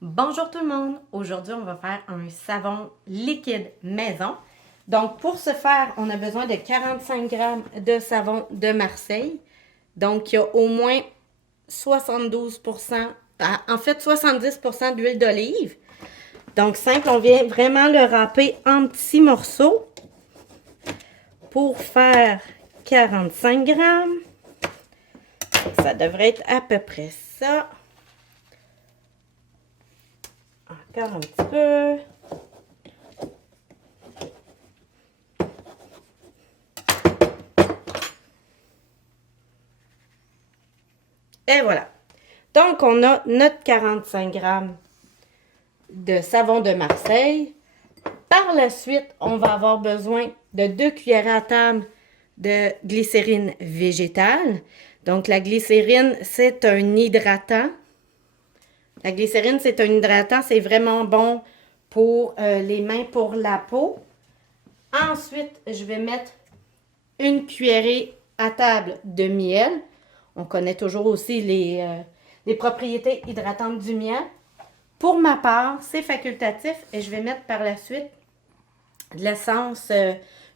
Bonjour tout le monde! Aujourd'hui, on va faire un savon liquide maison. Donc, pour ce faire, on a besoin de 45 grammes de savon de Marseille. Donc, il y a au moins 72%, en fait 70% d'huile d'olive. Donc, simple, on vient vraiment le râper en petits morceaux pour faire 45 grammes. Ça devrait être à peu près ça. Encore un petit peu. Et voilà. Donc, on a notre 45 grammes de savon de Marseille. Par la suite, on va avoir besoin de 2 cuillères à table de glycérine végétale. Donc, la glycérine, c'est un hydratant. La glycérine, c'est un hydratant. C'est vraiment bon pour les mains, pour la peau. Ensuite, je vais mettre une cuillerée à table de miel. On connaît toujours aussi les propriétés hydratantes du miel. Pour ma part, c'est facultatif et je vais mettre par la suite de l'essence,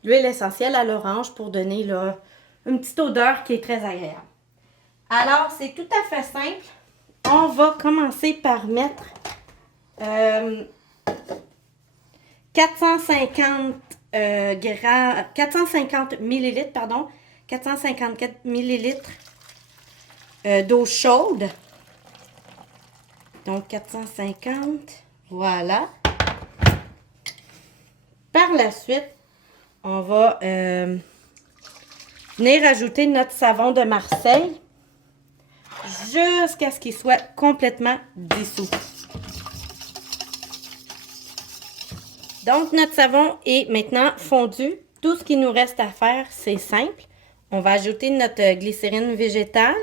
l'huile essentielle à l'orange pour donner là, une petite odeur qui est très agréable. Alors, c'est tout à fait simple. On va commencer par mettre 450 millilitres, pardon, 454 millilitres d'eau chaude. Donc, 450, voilà. Par la suite, on va venir ajouter notre savon de Marseille jusqu'à ce qu'il soit complètement dissous. Donc, notre savon est maintenant fondu. Tout ce qu'il nous reste à faire, c'est simple. On va ajouter notre glycérine végétale.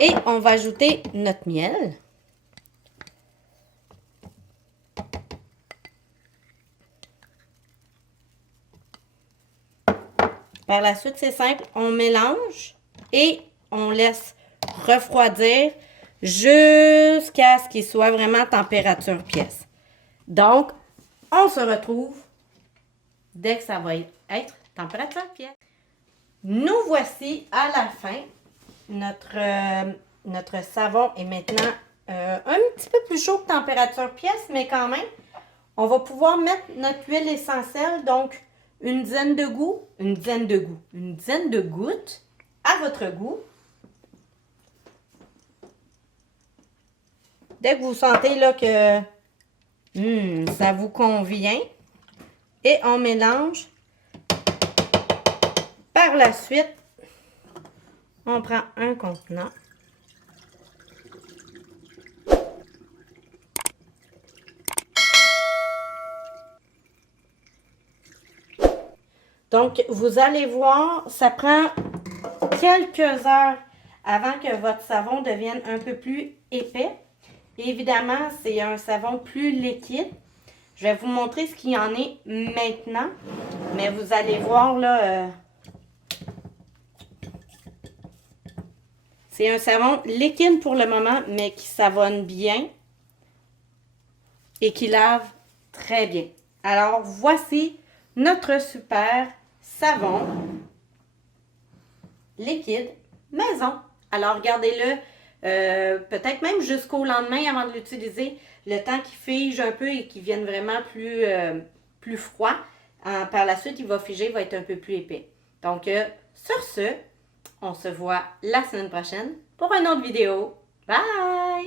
Et on va ajouter notre miel. Par la suite, c'est simple, on mélange et on laisse refroidir jusqu'à ce qu'il soit vraiment température pièce. Donc, on se retrouve dès que ça va être température pièce. Nous voici à la fin. Notre savon est maintenant un petit peu plus chaud que température pièce, mais quand même, on va pouvoir mettre notre huile essentielle, donc une dizaine de gouttes à votre goût. Dès que vous sentez là que ça vous convient, et on mélange. Par la suite, on prend un contenant. Donc, vous allez voir, ça prend quelques heures avant que votre savon devienne un peu plus épais. Évidemment, c'est un savon plus liquide. Je vais vous montrer ce qu'il y en est maintenant. Mais vous allez voir là, c'est un savon liquide pour le moment, mais qui savonne bien et qui lave très bien. Alors, voici notre super savon liquide maison. Alors, regardez-le peut-être même jusqu'au lendemain avant de l'utiliser, le temps qu'il fige un peu et qu'il vienne vraiment plus froid. Par la suite, il va figer, il va être un peu plus épais. Donc, sur ce, on se voit la semaine prochaine pour une autre vidéo. Bye!